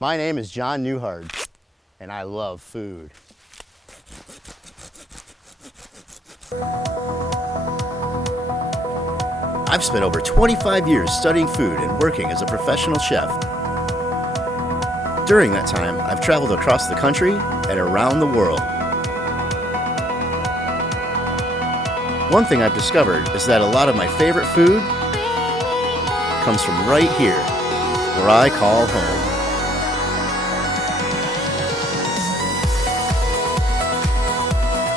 My name is Jon Newhard, and I love food. I've spent over 25 years studying food and working as a professional chef. During that time, I've traveled across the country and around the world. One thing I've discovered is that a lot of my favorite food comes from right here, where I call home.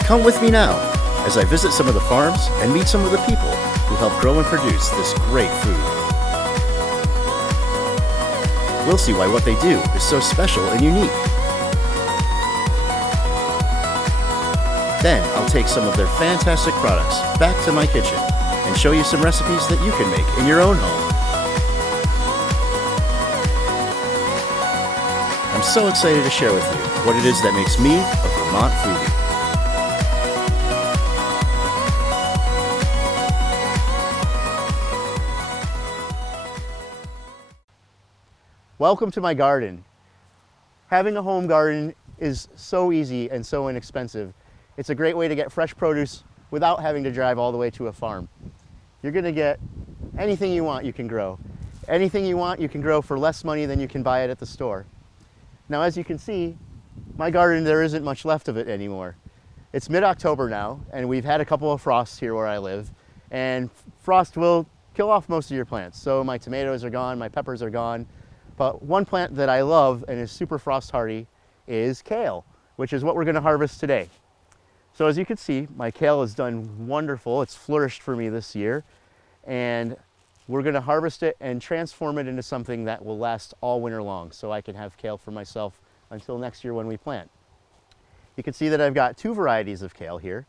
Come with me now as I visit some of the farms and meet some of the people who help grow and produce this great food. We'll see why what they do is so special and unique. Then I'll take some of their fantastic products back to my kitchen and show you some recipes that you can make in your own home. I'm so excited to share with you what it is that makes me a Vermont foodie. Welcome to my garden. Having a home garden is so easy and so inexpensive. It's a great way to get fresh produce without having to drive all the way to a farm. You're going to get anything you want you can grow. Anything you want you can grow for less money than you can buy it at the store. Now, as you can see, my garden, there isn't much left of it anymore. It's mid-October now, and we've had a couple of frosts here where I live, and frost will kill off most of your plants. So my tomatoes are gone, my peppers are gone. But one plant that I love and is super frost hardy is kale, which is what we're going to harvest today. So as you can see, my kale has done wonderful. It's flourished for me this year, and we're going to harvest it and transform it into something that will last all winter long, so I can have kale for myself until next year when we plant. You can see that I've got two varieties of kale here.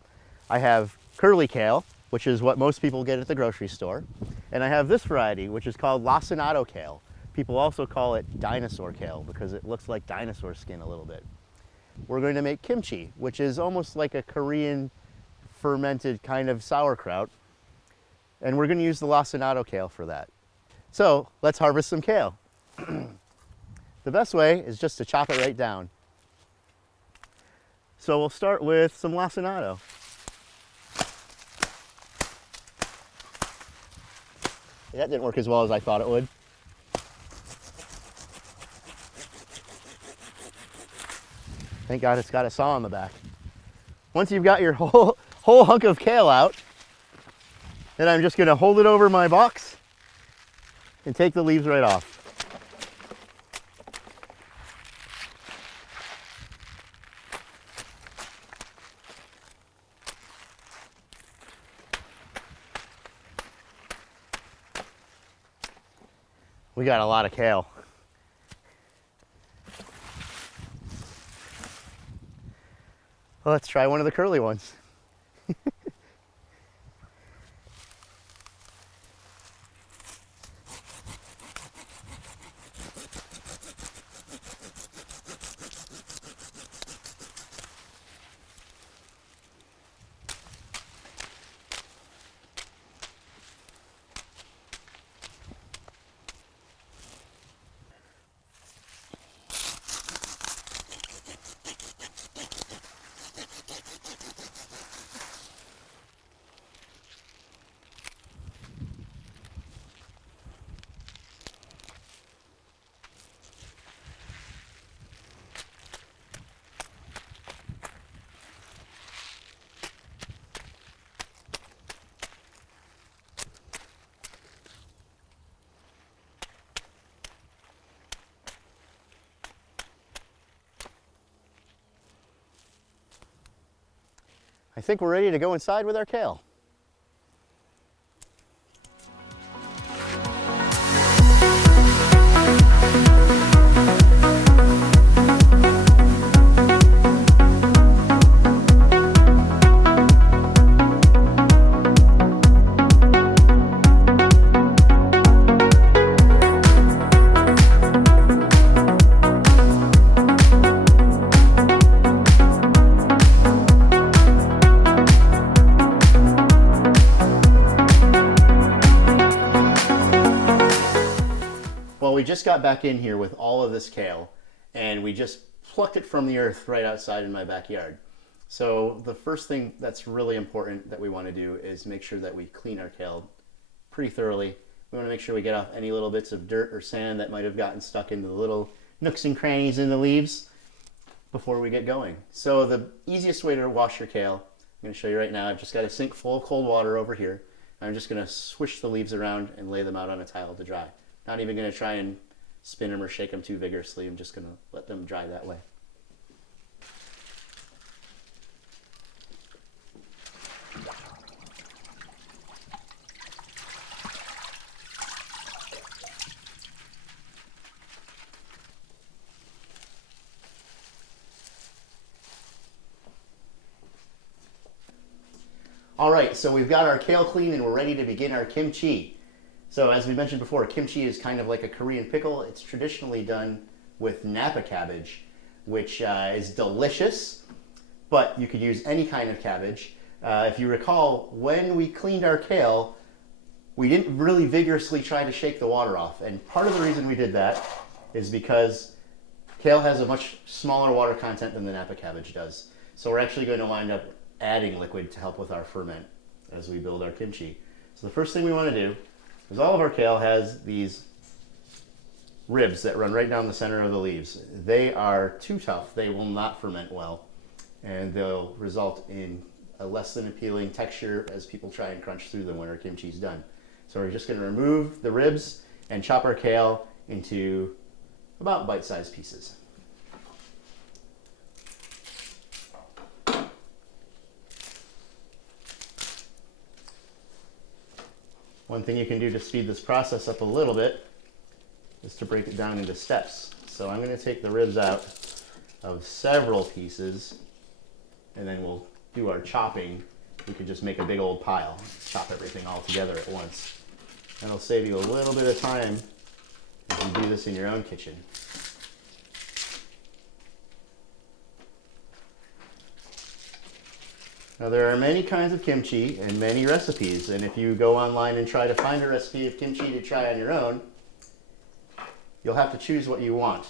I have curly kale, which is what most people get at the grocery store, and I have this variety, which is called lacinato kale. People also call it dinosaur kale because it looks like dinosaur skin a little bit. We're going to make kimchi, which is almost like a Korean fermented kind of sauerkraut. And we're going to use the lacinato kale for that. So let's harvest some kale. The best way is just to chop it right down. So we'll start with some lacinato. That didn't work as well as I thought it would. Thank God it's got a saw on the back. Once you've got your whole hunk of kale out, then I'm just going to hold it over my box and take the leaves right off. We got a lot of kale. Well, let's try one of the curly ones. I think we're ready to go inside with our kale. We just got back in here with all of this kale, and we just plucked it from the earth right outside in my backyard. So the first thing that's really important that we want to do is make sure that we clean our kale pretty thoroughly. We want to make sure we get off any little bits of dirt or sand that might have gotten stuck into the little nooks and crannies in the leaves before we get going. So the easiest way to wash your kale, I'm going to show you right now. I've just got a sink full of cold water over here. I'm just going to swish the leaves around and lay them out on a tile to dry. Not even going to try and spin them or shake them too vigorously. I'm just going to let them dry that way. All right, so we've got our kale clean and we're ready to begin our kimchi. So as we mentioned before, kimchi is kind of like a Korean pickle. It's traditionally done with Napa cabbage, which is delicious, but you could use any kind of cabbage. If you recall, when we cleaned our kale, we didn't really vigorously try to shake the water off. And part of the reason we did that is because kale has a much smaller water content than the Napa cabbage does. So we're actually going to wind up adding liquid to help with our ferment as we build our kimchi. So the first thing we want to do is all of our kale has these ribs that run right down the center of the leaves. They are too tough. They will not ferment well, and they'll result in a less than appealing texture as people try and crunch through them when our kimchi's done. So we're just going to remove the ribs and chop our kale into about bite-sized pieces. One thing you can do to speed this process up a little bit is to break it down into steps. So I'm going to take the ribs out of several pieces, and then we'll do our chopping. We could just make a big old pile, chop everything all together at once. And it'll save you a little bit of time if you do this in your own kitchen. Now there are many kinds of kimchi and many recipes, and if you go online and try to find a recipe of kimchi to try on your own, you'll have to choose what you want.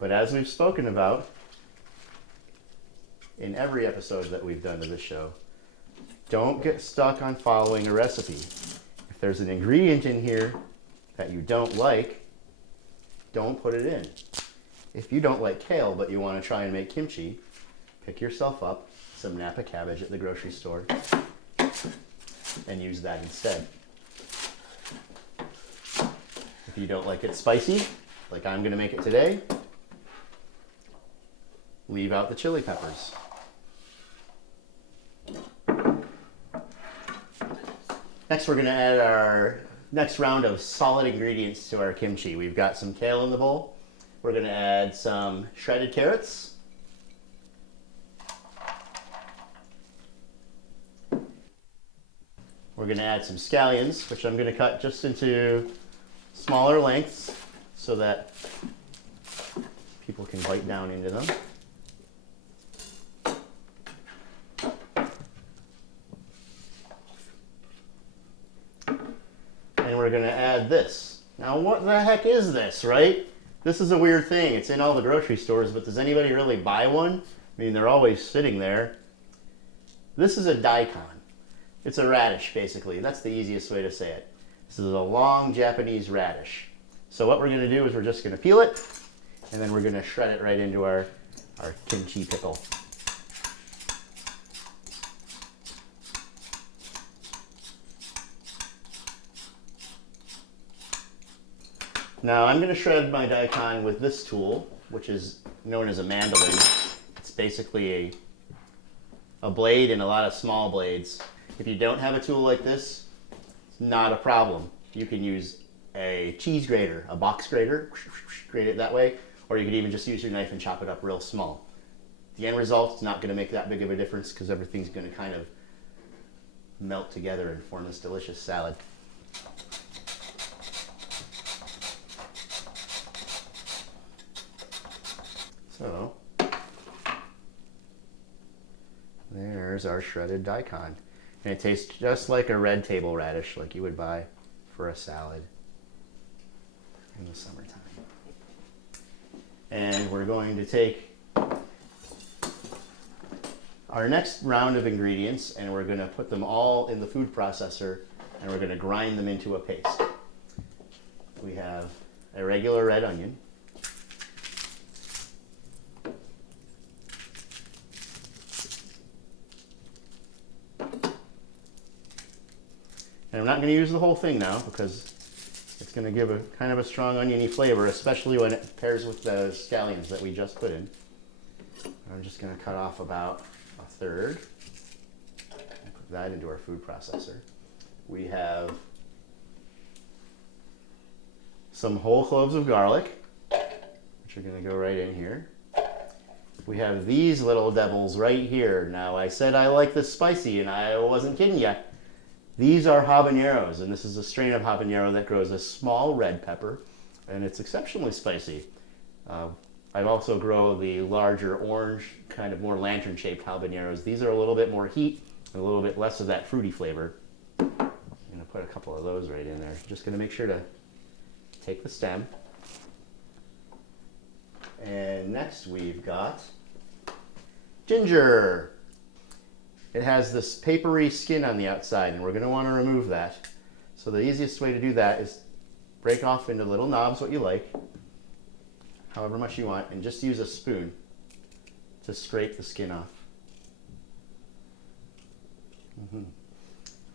But as we've spoken about in every episode that we've done of this show, don't get stuck on following a recipe. If there's an ingredient in here that you don't like, don't put it in. If you don't like kale but you want to try and make kimchi, pick yourself up some Napa cabbage at the grocery store and use that instead. If you don't like it spicy, like I'm going to make it today, leave out the chili peppers. Next, we're going to add our next round of solid ingredients to our kimchi. We've got some kale in the bowl. We're going to add some shredded carrots. We're going to add some scallions, which I'm going to cut just into smaller lengths so that people can bite down into them. And we're going to add this. Now what the heck is this, right? This is a weird thing. It's in all the grocery stores, but does anybody really buy one? I mean, they're always sitting there. This is a daikon. It's a radish, basically. That's the easiest way to say it. This is a long Japanese radish. So what we're going to do is we're just going to peel it, and then we're going to shred it right into our kimchi pickle. Now I'm going to shred my daikon with this tool, which is known as a mandolin. It's basically a blade and a lot of small blades. If you don't have a tool like this, it's not a problem. You can use a cheese grater, a box grater, grate it that way, or you could even just use your knife and chop it up real small. The end result's not going to make that big of a difference because everything's going to kind of melt together and form this delicious salad. So, there's our shredded daikon. And it tastes just like a red table radish, like you would buy for a salad in the summertime. And we're going to take our next round of ingredients and we're going to put them all in the food processor and we're going to grind them into a paste. We have a regular red onion, and I'm not going to use the whole thing now because it's going to give a kind of a strong oniony flavor, especially when it pairs with the scallions that we just put in. I'm just going to cut off about a third and put that into our food processor. We have some whole cloves of garlic, which are going to go right in here. We have these little devils right here. Now, I said I like this spicy, and I wasn't kidding you. These are habaneros, and this is a strain of habanero that grows a small red pepper, and it's exceptionally spicy. I've also grown the larger orange, kind of more lantern-shaped habaneros. These are a little bit more heat and a little bit less of that fruity flavor. I'm going to put a couple of those right in there. Just going to make sure to take the stem. And next we've got ginger. It has this papery skin on the outside, and we're going to want to remove that. So the easiest way to do that is break off into little knobs what you like, however much you want, and just use a spoon to scrape the skin off.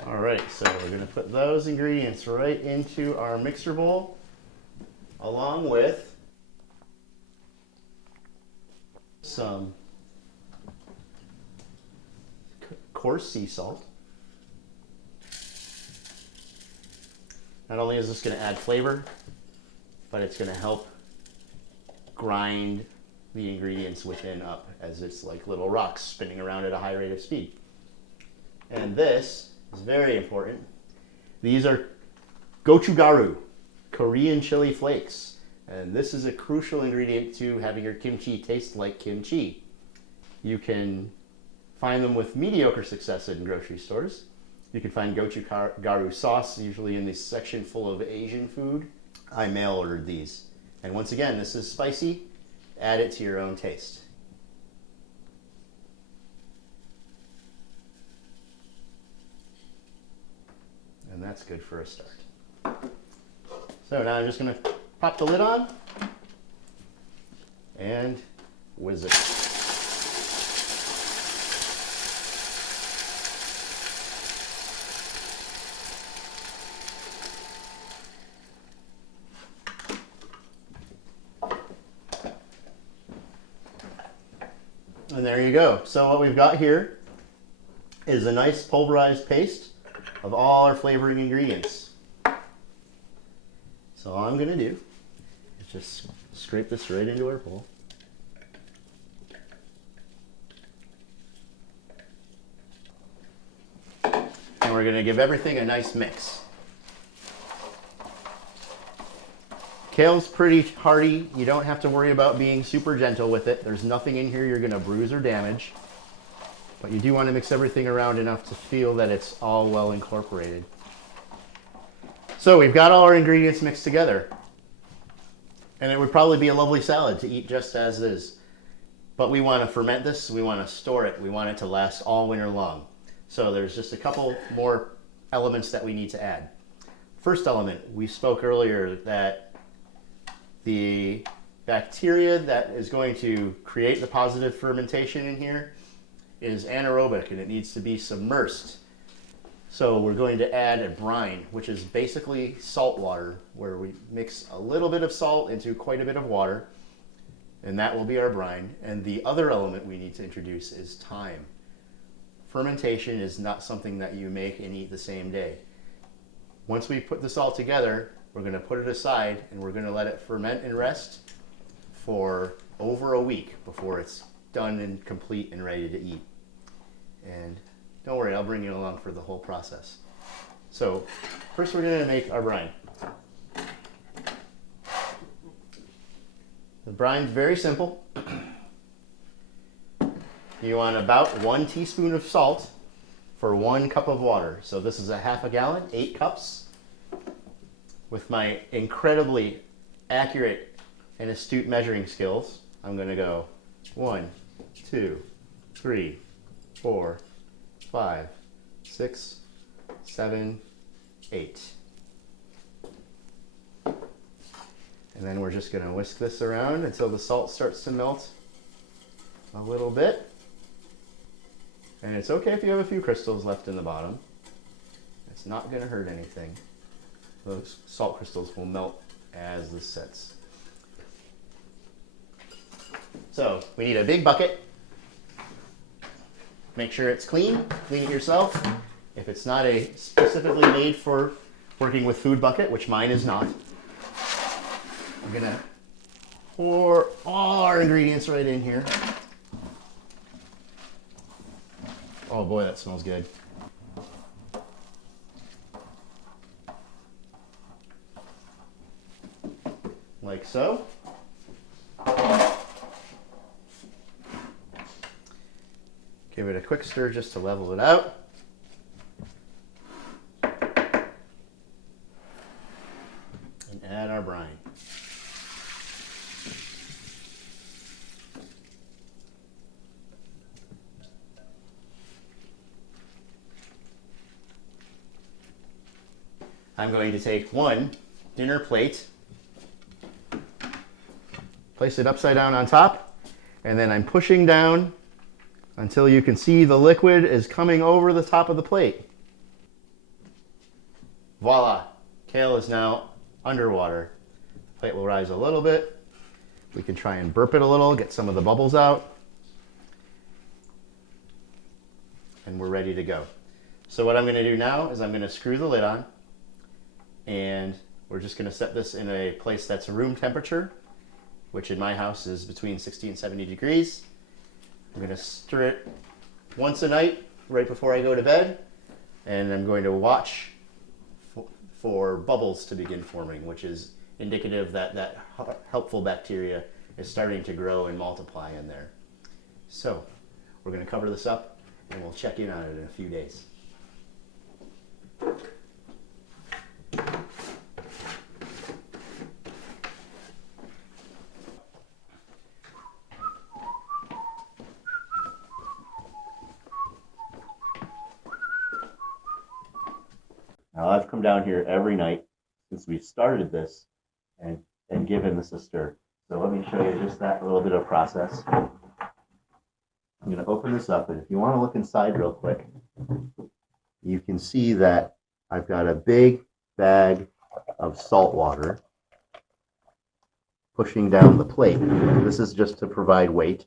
All right, so we're going to put those ingredients right into our mixer bowl, along with some coarse sea salt. Not only is this going to add flavor, but it's going to help grind the ingredients within up as it's like little rocks spinning around at a high rate of speed. And this is very important. These are gochugaru, Korean chili flakes. And this is a crucial ingredient to having your kimchi taste like kimchi. You can find them with mediocre success in grocery stores. You can find gochugaru sauce, usually in this section full of Asian food. I mail ordered these. And once again, this is spicy. Add it to your own taste. And that's good for a start. So now I'm just going to pop the lid on and whiz it. And there you go. So what we've got here is a nice pulverized paste of all our flavoring ingredients. So all I'm going to do is just scrape this right into our bowl. And we're going to give everything a nice mix. Kale's pretty hearty. You don't have to worry about being super gentle with it. There's nothing in here you're going to bruise or damage. But you do want to mix everything around enough to feel that it's all well incorporated. So we've got all our ingredients mixed together. And it would probably be a lovely salad to eat just as is. But we want to ferment this, we want to store it, we want it to last all winter long. So there's just a couple more elements that we need to add. First element, we spoke earlier that the bacteria that is going to create the positive fermentation in here is anaerobic and it needs to be submersed. So we're going to add a brine, which is basically salt water, where we mix a little bit of salt into quite a bit of water, and that will be our brine. And the other element we need to introduce is thyme. Fermentation is not something that you make and eat the same day. Once we put this all together, we're going to put it aside and we're going to let it ferment and rest for over a week before it's done and complete and ready to eat. And don't worry, I'll bring you along for the whole process. So first we're going to make our brine. The brine's very simple. You want about 1 teaspoon of salt for 1 cup of water. So this is a half a gallon, 8 cups. With my incredibly accurate and astute measuring skills, I'm going to go 1, 2, 3, 4, 5, 6, 7, 8. And then we're just going to whisk this around until the salt starts to melt a little bit. And it's okay if you have a few crystals left in the bottom. It's not going to hurt anything. Those salt crystals will melt as this sets. So we need a big bucket. Make sure it's clean. Clean it yourself. If it's not a specifically made for working with food bucket, which mine is not, I'm gonna pour all our ingredients right in here. Oh boy, that smells good. Like so. Give it a quick stir just to level it out. And add our brine. I'm going to take one dinner plate, place it upside down on top, and then I'm pushing down until you can see the liquid is coming over the top of the plate. Voila! Kale is now underwater. The plate will rise a little bit. We can try and burp it a little, get some of the bubbles out. And we're ready to go. So what I'm going to do now is I'm going to screw the lid on, and we're just going to set this in a place that's room temperature, which in my house is between 60 and 70 degrees. I'm going to stir it once a night right before I go to bed, and I'm going to watch for bubbles to begin forming, which is indicative that that helpful bacteria is starting to grow and multiply in there. So we're going to cover this up, and we'll check in on it in a few days. Now I've come down here every night since we started this and given this a stir. So let me show you just that little bit of process. I'm going to open this up, and if you want to look inside real quick, you can see that I've got a big bag of salt water pushing down the plate. This is just to provide weight.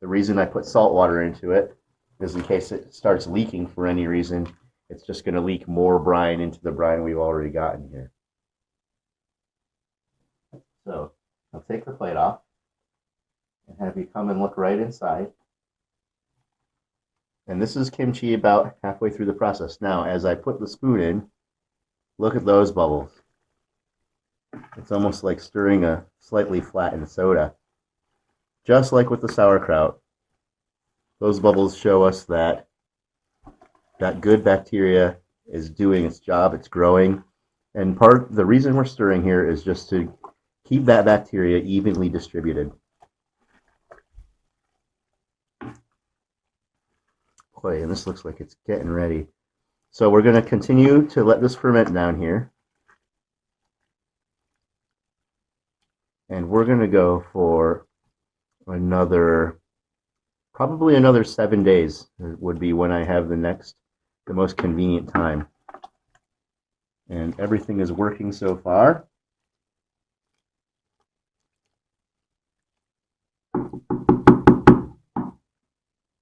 The reason I put salt water into it is in case it starts leaking for any reason, it's just going to leak more brine into the brine we've already got in here. So I'll take the plate off and have you come and look right inside. And this is kimchi about halfway through the process. Now, as I put the spoon in, look at those bubbles. It's almost like stirring a slightly flattened soda. Just like with the sauerkraut, those bubbles show us that that good bacteria is doing its job, it's growing. And the reason we're stirring here is just to keep that bacteria evenly distributed. Boy, and this looks like it's getting ready. So we're going to continue to let this ferment down here. And we're going to go for probably another 7 days would be when I have the most convenient time. And everything is working so far.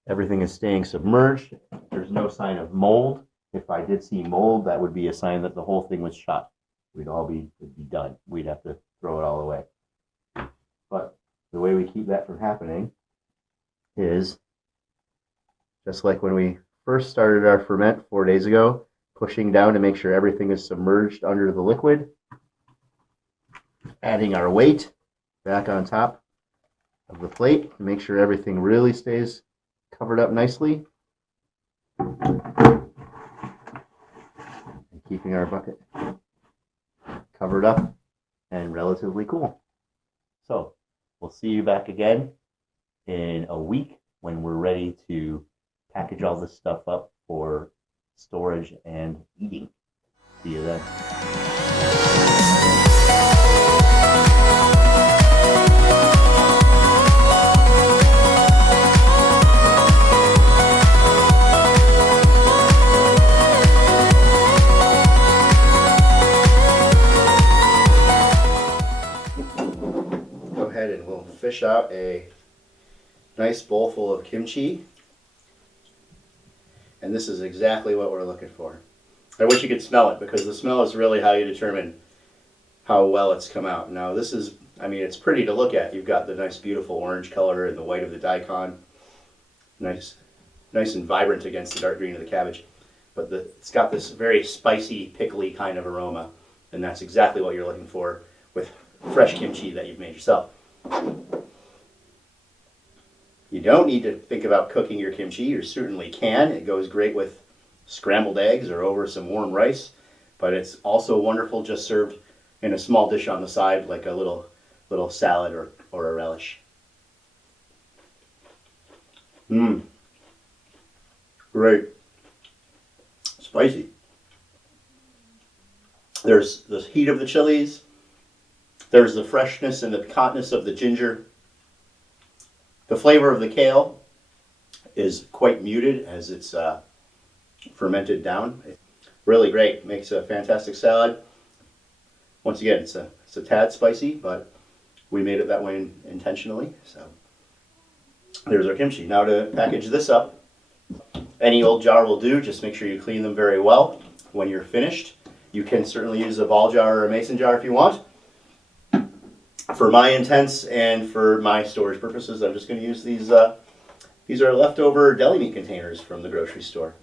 Everything is staying submerged. There's no sign of mold. If I did see mold, that would be a sign that the whole thing was shot. It'd be done. We'd have to throw it all away. But the way we keep that from happening is just like when we first started our ferment 4 days ago, pushing down to make sure everything is submerged under the liquid, adding our weight back on top of the plate to make sure everything really stays covered up nicely, and keeping our bucket covered up and relatively cool. So we'll see you back again in a week when we're ready to package all this stuff up for storage and eating. See you then. Go ahead and we'll fish out a nice bowl full of kimchi. And this is exactly what we're looking for. I wish you could smell it, because the smell is really how you determine how well it's come out. Now this is, I mean, it's pretty to look at. You've got the nice beautiful orange color and the white of the daikon. Nice and vibrant against the dark green of the cabbage. But it's got this very spicy, pickly kind of aroma. And that's exactly what you're looking for with fresh kimchi that you've made yourself. You don't need to think about cooking your kimchi. You certainly can. It goes great with scrambled eggs or over some warm rice, but it's also wonderful just served in a small dish on the side, like a little salad or a relish. Great. Spicy. There's the heat of the chilies. There's the freshness and the piquantness of the ginger. The flavor of the kale is quite muted as it's fermented down. Really great. Makes a fantastic salad. Once again, it's a tad spicy, but we made it that way intentionally. So there's our kimchi. Now to package this up, any old jar will do. Just make sure you clean them very well when you're finished. You can certainly use a ball jar or a mason jar if you want. For my intents and for my storage purposes, I'm just going to use these. These are leftover deli meat containers from the grocery store.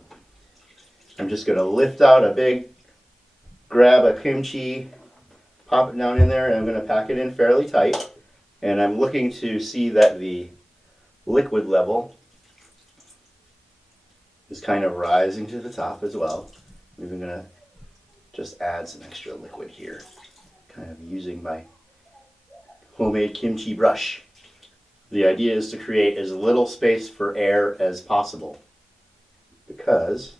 I'm just going to lift out a big, grab a kimchi, pop it down in there, and I'm going to pack it in fairly tight. And I'm looking to see that the liquid level is kind of rising to the top as well. I'm even going to just add some extra liquid here, kind of using my homemade kimchi brush. The idea is to create as little space for air as possible, because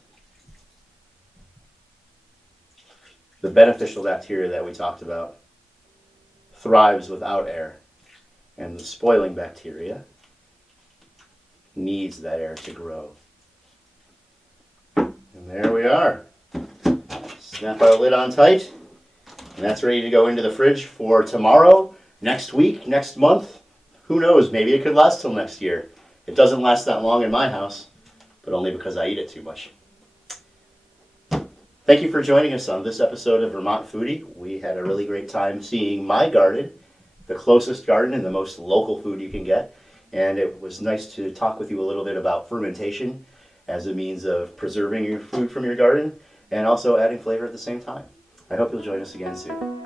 the beneficial bacteria that we talked about thrives without air, and the spoiling bacteria needs that air to grow. And there we are. Snap our lid on tight, and that's ready to go into the fridge for tomorrow, next week, next month. Who knows, maybe it could last till next year. It doesn't last that long in my house, but only because I eat it too much. Thank you for joining us on this episode of Vermont Foodie. We had a really great time seeing my garden, the closest garden and the most local food you can get. And it was nice to talk with you a little bit about fermentation as a means of preserving your food from your garden and also adding flavor at the same time. I hope you'll join us again soon.